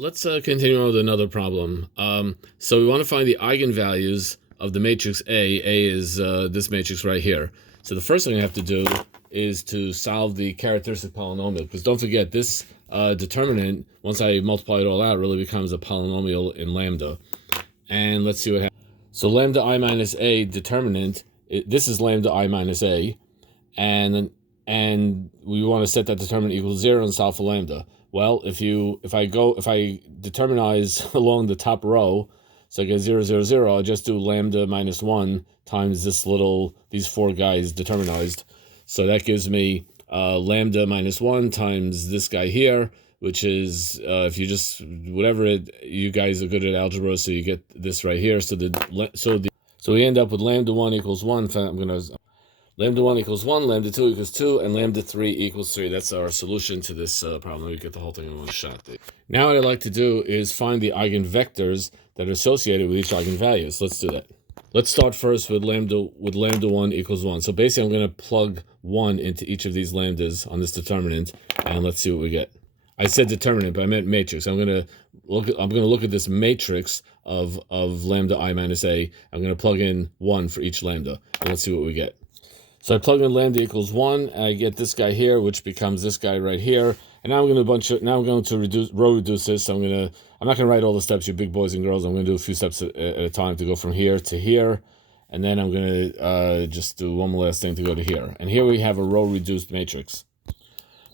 Let's continue on with another problem. So we want to find the eigenvalues of the matrix A. A is this matrix right here. So the first thing I have to do is to solve the characteristic polynomial, because don't forget this determinant, once I multiply it all out, really becomes a polynomial in lambda. And let's see what happens. So lambda I minus A determinant, this is lambda I minus A, and we want to set that determinant equals 0 and solve for lambda. Well, if I determinize along the top row, so I get 0, 0, 0, I'll just do lambda minus 1 times these four guys determinized. So that gives me lambda minus 1 times this guy here, which is, if you just, you guys are good at algebra, so you get this right here. So we end up with lambda 1 equals 1. Lambda 1 equals 1, lambda 2 equals 2, and lambda 3 equals 3. That's our solution to this problem. Let me get the whole thing in one shot. Now what I'd like to do is find the eigenvectors that are associated with each eigenvalues. Let's do that. Let's start first with lambda 1 equals 1. So basically I'm going to plug 1 into each of these lambdas on this determinant, and let's see what we get. I said determinant, but I meant matrix. I'm going to look at this matrix of lambda I minus A. I'm going to plug in 1 for each lambda, and let's see what we get. So I plug in lambda equals 1, and I get this guy here, which becomes this guy right here. And now I'm going to row reduce this. So I'm not going to write all the steps, you big boys and girls. I'm going to do a few steps at a time to go from here to here. And then I'm going to just do one more last thing to go to here. And here we have a row reduced matrix.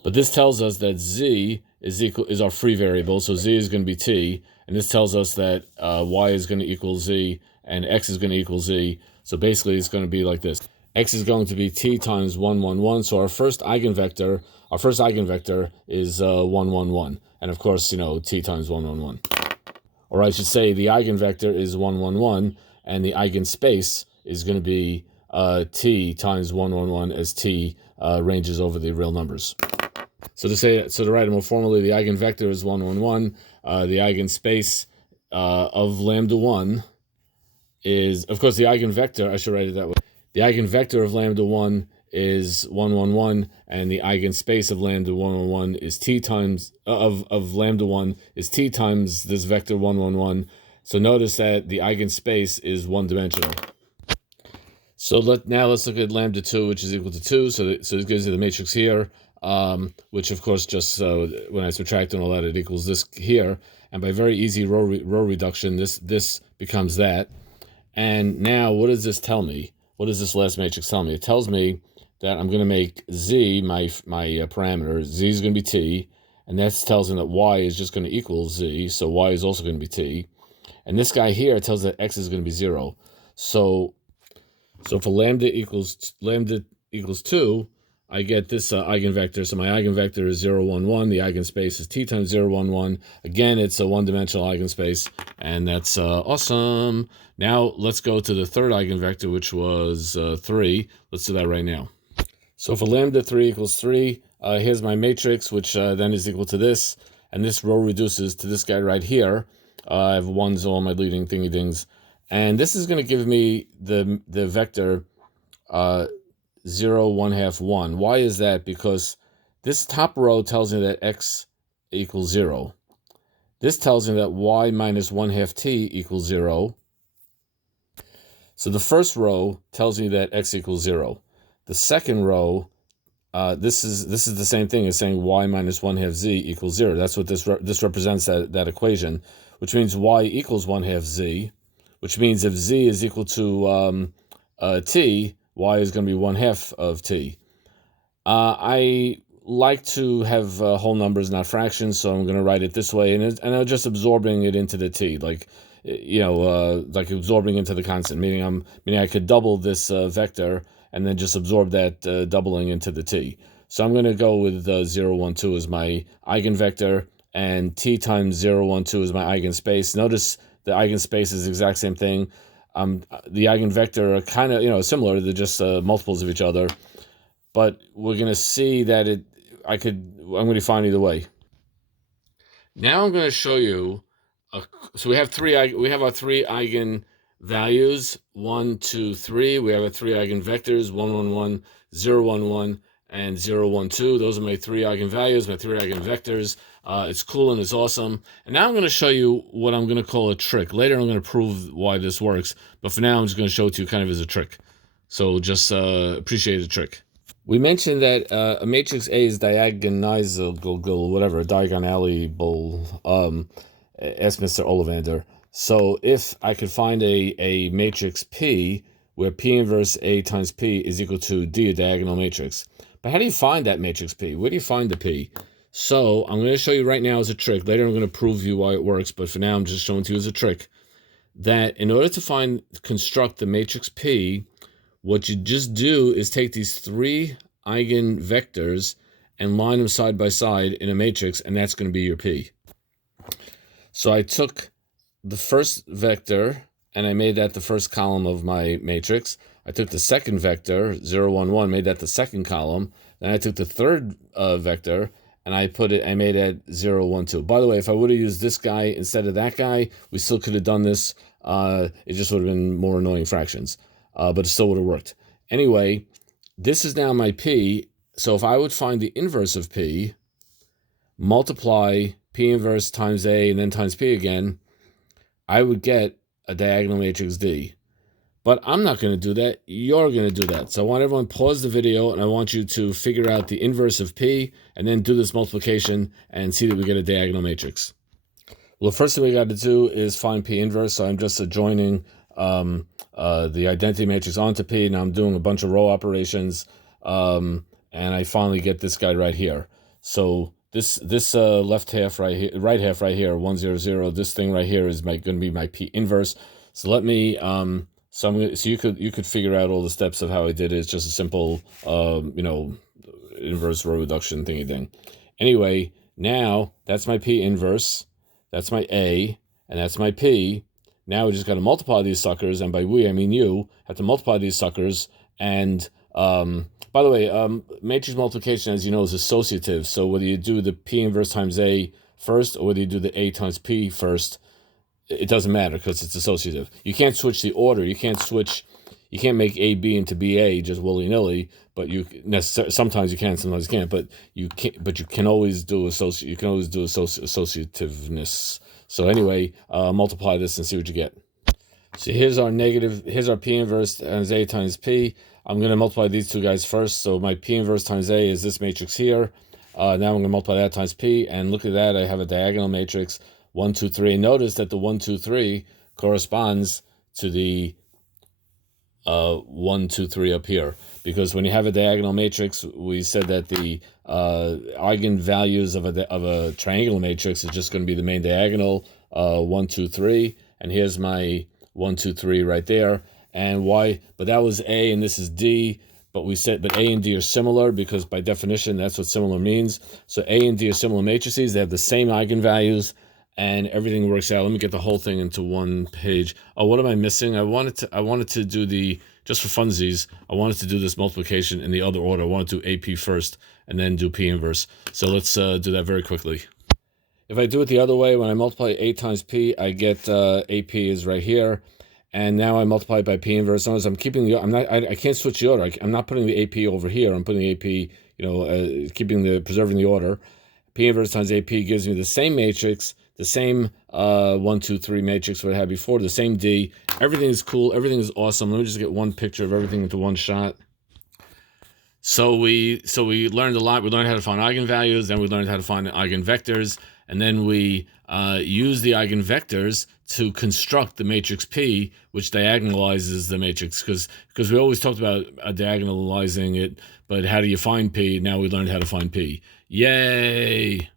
But this tells us that Z is our free variable. So Z is going to be T. And this tells us that Y is going to equal Z and X is going to equal Z. So basically it's going to be like this. X is going to be T times 1, 1, 1. So our first eigenvector is 1, 1, 1. And of course, T times 1, 1, 1. Or I should say the eigenvector is 1, 1, 1, and the eigenspace is going to be T times 1, 1, 1 as T ranges over the real numbers. So to write it more formally, the eigenvector is 1, 1, 1. The eigenspace of lambda 1 is, of course, the eigenvector, I should write it that way. The eigenvector of lambda 1 is 1, 1, 1, and the eigenspace of lambda 1, 1, 1 is T times, of lambda 1 is T times this vector 1, 1, 1. So notice that the eigenspace is one-dimensional. So now let's look at lambda 2, which is equal to 2. So this gives you the matrix here, which of course just when I subtract and all that, it equals this here. And by very easy row reduction, this becomes that. And now what does this tell me? What does this last matrix tell me? It tells me that I'm going to make Z my parameter. Z is going to be T, and that tells me that Y is just going to equal Z, so Y is also going to be T. And this guy here tells that X is going to be 0. So for lambda equals 2, I get this eigenvector. So my eigenvector is 0, 1, 1. The eigenspace is T times 0, 1, 1. Again, it's a one-dimensional eigenspace, and that's awesome. Now let's go to the third eigenvector, which was 3. Let's do that right now. So for lambda 3 equals 3, here's my matrix, which then is equal to this, and this row reduces to this guy right here. I have 1s all my leading thingy-dings, and this is going to give me the vector 0, 1 half 1. Why is that? Because this top row tells me that X equals 0. This tells me that Y minus 1 half T equals 0. So the first row tells me that X equals 0. The second row, this is the same thing as saying Y minus 1 half Z equals 0. That's what this represents, that equation, which means Y equals 1 half Z, which means if Z is equal to T, Y is going to be 1 half of T. I like to have whole numbers, not fractions, so I'm going to write it this way, and I'm just absorbing it into the T, like absorbing into the constant, meaning I could double this vector and then just absorb that doubling into the T. So I'm going to go with 0, 1, 2 as my eigenvector, and T times 0, 1, 2 is my eigenspace. Notice the eigenspace is the exact same thing. The eigenvector are kind of, similar. They're just multiples of each other. But we're going to see that I'm going to find either way. Now I'm going to show you, so we have our 3 eigenvalues, 1, 2, 3. We have our 3 eigenvectors, 1, 1, 1, 0, 1, 1, and 0, 1, 2. Those are my 3 eigenvalues, my 3 eigenvectors. It's cool and it's awesome. And now I'm going to show you what I'm going to call a trick. Later I'm going to prove why this works, but for now I'm just going to show it to you kind of as a trick. So just appreciate the trick. We mentioned that a matrix A is diagonalizable, whatever, diagonalizable, ask Mr. Ollivander. So if I could find a matrix P where P inverse A times P is equal to D, a diagonal matrix. But how do you find that matrix P? Where do you find the P? So I'm going to show you right now as a trick. Later I'm going to prove you why it works, but for now I'm just showing to you as a trick that in order to construct the matrix P, what you just do is take these three eigenvectors and line them side by side in a matrix, and that's going to be your P. So I took the first vector and I made that the first column of my matrix. I took the second vector, 0, 1, 1, made that the second column. Then I took the third vector and I made it 0, 1, 2. By the way, if I would have used this guy instead of that guy, we still could have done this. It just would have been more annoying fractions, but it still would have worked. Anyway, this is now my P. So if I would find the inverse of P, multiply P inverse times A and then times P again, I would get a diagonal matrix D. But I'm not going to do that. You're going to do that. So I want everyone to pause the video, and I want you to figure out the inverse of P and then do this multiplication and see that we get a diagonal matrix. Well, the first thing we got to do is find P inverse. So I'm just adjoining the identity matrix onto P. Now I'm doing a bunch of row operations, and I finally get this guy right here. So this left half right here, right half right here, 1, 0, 0. This thing right here is going to be my P inverse. So let me so you could figure out all the steps of how I did it. It's just a simple inverse row reduction thingy thing. Anyway, now that's my P inverse, that's my A, and that's my P. Now we just got to multiply these suckers, and by we I mean you have to multiply these suckers. And by the way, matrix multiplication, as you know, is associative. So whether you do the P inverse times A first or whether you do the A times P first, it doesn't matter because it's associative. You can't switch the order. You can't make AB into BA just willy-nilly, but sometimes you can, sometimes you can't, but you can always do associativeness. So anyway, multiply this and see what you get. So here's our P inverse times A times P. I'm going to multiply these two guys first. So my P inverse times A is this matrix here. Now I'm going to multiply that times P, and look at that, I have a diagonal matrix, 1, 2, 3. Notice that the 1, 2, 3 corresponds to the 1, 2, 3 up here, because when you have a diagonal matrix, we said that the eigenvalues of a triangular matrix is just going to be the main diagonal, 1, 2, 3, and here's my 1, 2, 3 right there. And why? But that was A and this is D. But we said, but A and D are similar because by definition that's what similar means. So A and D are similar matrices. They have the same eigenvalues, and everything works out. Let me get the whole thing into one page. Oh, what am I missing? I wanted to do just for funsies, I wanted to do this multiplication in the other order. I wanted to do AP first and then do P inverse. So let's do that very quickly. If I do it the other way, when I multiply A times P, I get AP is right here. And now I multiply it by P inverse. Notice I'm keeping I can't switch the order. I'm not putting the AP over here. I'm putting the AP, preserving the order. P inverse times AP gives me the same matrix, the same 1, 2, 3 matrix what I had before, the same D. Everything is cool. Everything is awesome. Let me just get one picture of everything into one shot. So we learned a lot. We learned how to find eigenvalues, then we learned how to find eigenvectors, and then we use the eigenvectors to construct the matrix P, which diagonalizes the matrix, because we always talked about diagonalizing it, but how do you find P? Now we learned how to find P. Yay!